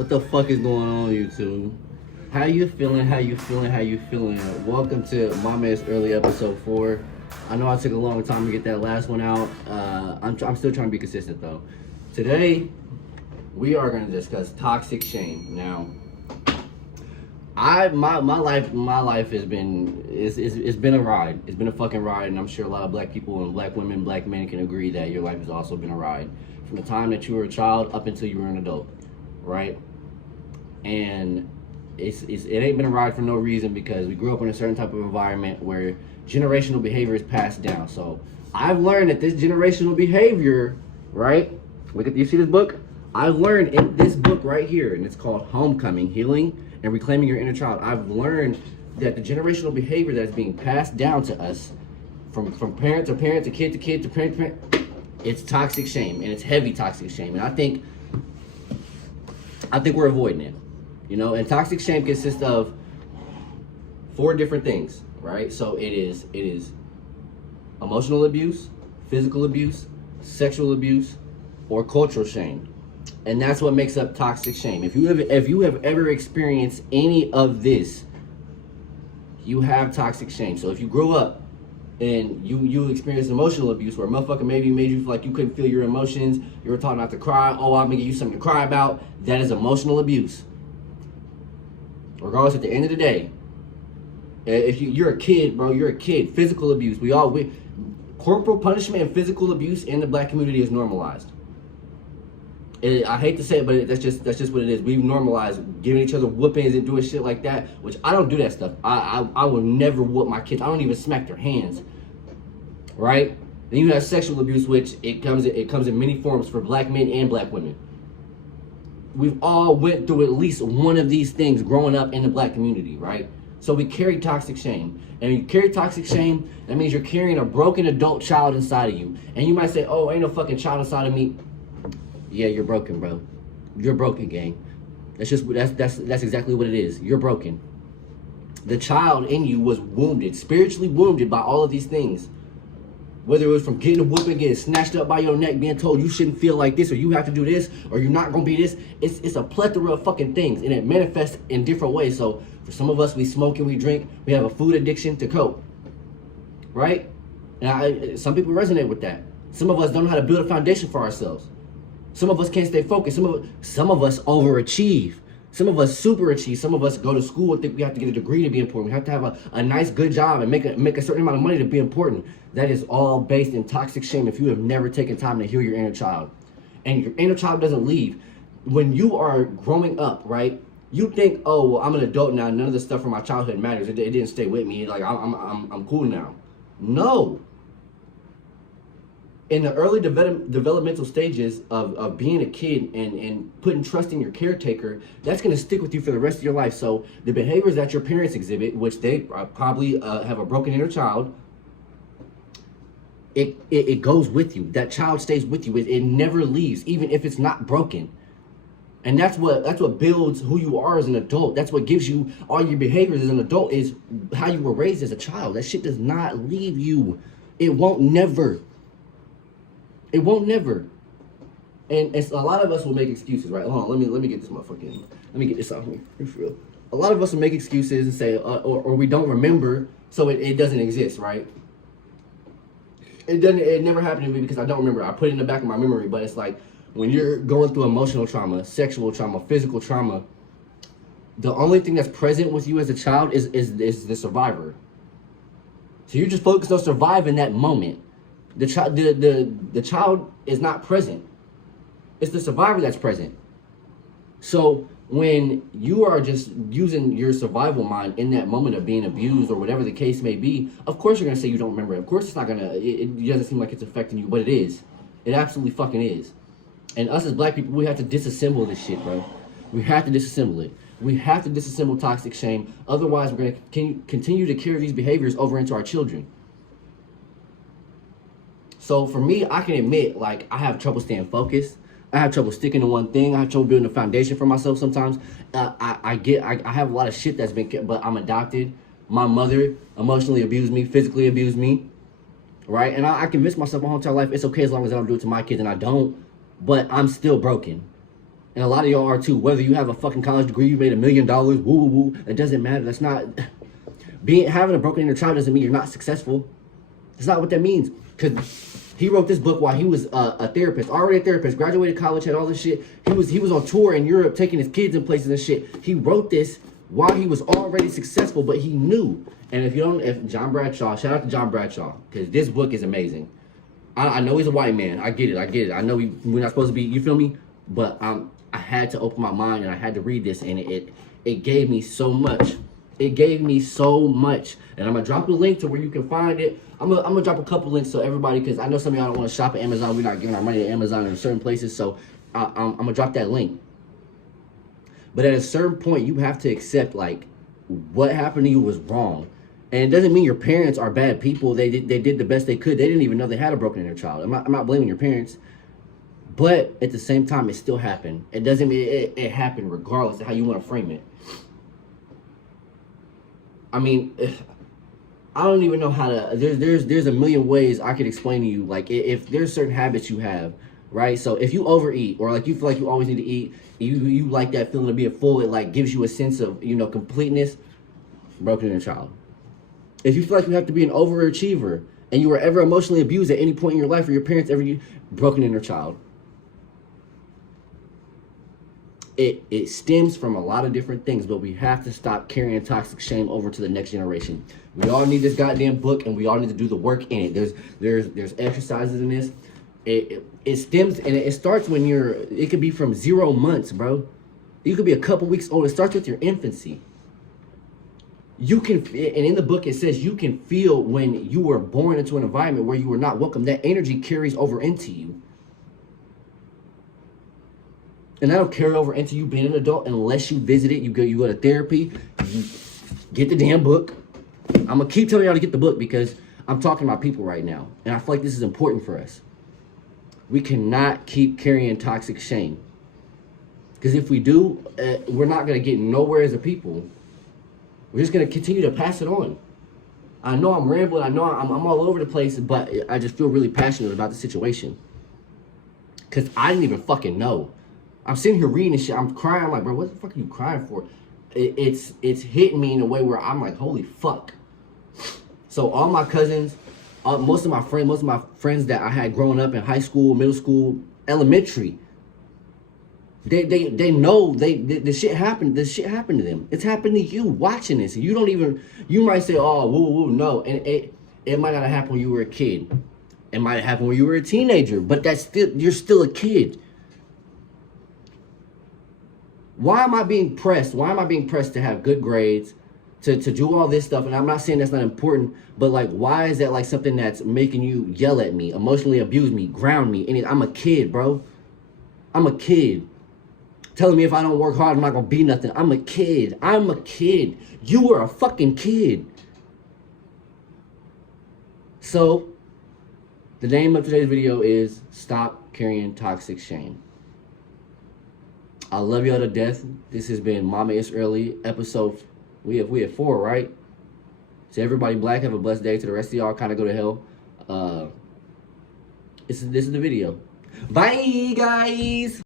What the fuck is going on, YouTube? How you feeling? How you feeling? How you feeling? Welcome to My Man's Early episode 4. I know I took a long time to get that last one out. I'm still trying to be consistent though. Today, we are going to discuss toxic shame. Now, my life has been it's been a ride. It's been a fucking ride, and I'm sure a lot of black people and black women, black men can agree that your life has also been a ride from the time that you were a child up until you were an adult, right? And it ain't been a ride for no reason, because we grew up in a certain type of environment where generational behavior is passed down. So I've learned that this generational behavior, right? Look at, you see this book? I've learned in this book right here, and it's called Homecoming: Healing and Reclaiming Your Inner Child. I've learned that the generational behavior that's being passed down to us from parent to parent to kid to kid to parent to parent, it's toxic shame, and it's heavy toxic shame. And I think we're avoiding it. You know, and toxic shame consists of 4 different things, right? So it is emotional abuse, physical abuse, sexual abuse, or cultural shame. And that's what makes up toxic shame. If you have ever experienced any of this, you have toxic shame. So if you grow up and you experienced emotional abuse, where a motherfucker maybe made you feel like you couldn't feel your emotions, you were taught not to cry, oh, I'm gonna give you something to cry about, that is emotional abuse. Regardless, at the end of the day, if you're a kid, bro, you're a kid. Physical abuse, corporal punishment and physical abuse in the black community is normalized. I hate to say it, but that's just what it is. We've normalized giving each other whoopings and doing shit like that, which I don't do that stuff. I will never whoop my kids. I don't even smack their hands, right? Then you have sexual abuse, which it comes in many forms for black men and black women. We've all went through at least one of these things growing up in the black community, right? So we carry toxic shame. And when you carry toxic shame, that means you're carrying a broken adult child inside of you. And you might say, oh, ain't no fucking child inside of me. Yeah, you're broken, bro. You're broken, gang. That's exactly what it is. You're broken. The child in you was wounded, spiritually wounded by all of these things. Whether it was from getting a whooping, getting snatched up by your neck, being told you shouldn't feel like this, or you have to do this, or you're not gonna be this. It's a plethora of fucking things, and it manifests in different ways. So for some of us, we smoke and we drink. We have a food addiction to cope, right? And some people resonate with that. Some of us don't know how to build a foundation for ourselves. Some of us can't stay focused. Some of us overachieve. Some of us superachieve. Some of us go to school and think we have to get a degree to be important. We have to have a nice, good job and make a certain amount of money to be important. That is all based in toxic shame if you have never taken time to heal your inner child. And your inner child doesn't leave. When you are growing up, right, you think, oh, well, I'm an adult now. None of the stuff from my childhood matters. It didn't stay with me. Like, I'm cool now. No. In the early developmental stages of being a kid and putting trust in your caretaker, that's going to stick with you for the rest of your life. So the behaviors that your parents exhibit, which they probably have a broken inner child, it goes with you. That child stays with you. It never leaves, even if it's not broken. And that's what builds who you are as an adult. That's what gives you all your behaviors as an adult, is how you were raised as a child. That shit does not leave you. It won't never. It won't never. And a lot of us will make excuses, right? Hold on, let me get this motherfucking, let me get this out here. For real. A lot of us will make excuses and say, or we don't remember, so it doesn't exist, right? It never happened to me because I don't remember. I put it in the back of my memory, but it's like when you're going through emotional trauma, sexual trauma, physical trauma, the only thing that's present with you as a child is the survivor. So you're just focused on surviving that moment. The child is not present. It's the survivor that's present. So when you are just using your survival mind in that moment of being abused or whatever the case may be, of course you're gonna say you don't remember it. Of course it's not gonna, it doesn't seem like it's affecting you, but it is. It absolutely fucking is. And us as black people, we have to disassemble this shit, bro. We have to disassemble it. We have to disassemble toxic shame. Otherwise, we're gonna continue to carry these behaviors over into our children. So for me, I can admit, like, I have trouble staying focused. I have trouble sticking to one thing. I have trouble building a foundation for myself sometimes. I have a lot of shit that's been, but I'm adopted. My mother emotionally abused me, physically abused me, right? And I convinced myself my whole entire life, it's okay as long as I don't do it to my kids, and I don't, but I'm still broken. And a lot of y'all are too. Whether you have a fucking college degree, you made $1 million, woo woo woo, it doesn't matter. That's not having a broken inner child doesn't mean you're not successful. That's not what that means. Cause he wrote this book while he was a therapist, already a therapist, graduated college, had all this shit. He was on tour in Europe, taking his kids in places and shit. He wrote this while he was already successful, but he knew. And if John Bradshaw, shout out to John Bradshaw, because this book is amazing. I know he's a white man. I get it. I know we're not supposed to be, you feel me? But I had to open my mind and I had to read this, and it gave me so much. It gave me so much. And I'm gonna drop a link to where you can find it. I'm gonna drop a couple links so everybody, because I know some of y'all don't want to shop at Amazon. We're not giving our money to Amazon in certain places, so I'm gonna drop that link. But at a certain point, you have to accept, like, what happened to you was wrong. And it doesn't mean your parents are bad people. They did the best they could. They didn't even know they had a broken inner child. I'm not blaming your parents. But at the same time, it still happened. It doesn't mean it happened regardless of how you want to frame it. I mean, I don't even know how to. There's a million ways I could explain to you. Like, if there's certain habits you have, right? So if you overeat, or like you feel like you always need to eat, you like that feeling of being full. It like gives you a sense of, you know, completeness. Broken inner child. If you feel like you have to be an overachiever and you were ever emotionally abused at any point in your life, or your parents ever, broken inner child. It stems from a lot of different things, but we have to stop carrying toxic shame over to the next generation. We all need this goddamn book, and we all need to do the work in it. There's exercises in this. It stems, and it starts when it could be from 0 months, bro. You could be a couple weeks old. It starts with your infancy. You can, and in the book it says you can feel when you were born into an environment where you were not welcome. That energy carries over into you. And that'll carry over into you being an adult unless you visit it. You go to therapy, you get the damn book. I'm gonna keep telling y'all to get the book because I'm talking about people right now. And I feel like this is important for us. We cannot keep carrying toxic shame. Because if we do, we're not gonna get nowhere as a people. We're just going to continue to pass it on. I know I'm rambling. I know I'm all over the place, but I just feel really passionate about the situation. Because I didn't even fucking know. I'm sitting here reading this shit. I'm crying. I'm like, bro, what the fuck are you crying for? It's hitting me in a way where I'm like, holy fuck. So all my cousins, most of my friends that I had growing up in high school, middle school, elementary, They know the shit happened. This shit happened to them. It's happened to you watching this. You don't even. You might say, "Oh, woo woo," no, and it might not have happened when you were a kid. It might have happened when you were a teenager. But you're still a kid. Why am I being pressed? Why am I being pressed to have good grades, to do all this stuff? And I'm not saying that's not important, but like, why is that like something that's making you yell at me, emotionally abuse me, ground me? And I'm a kid, bro. I'm a kid. Telling me if I don't work hard, I'm not gonna be nothing. I'm a kid. I'm a kid. You were a fucking kid. So, the name of today's video is Stop Carrying Toxic Shame. I love y'all to death. This has been Mama It's Early, episode, we have 4, right? So everybody black, have a blessed day. To the rest of y'all, kind of go to hell. This is the video. Bye, guys.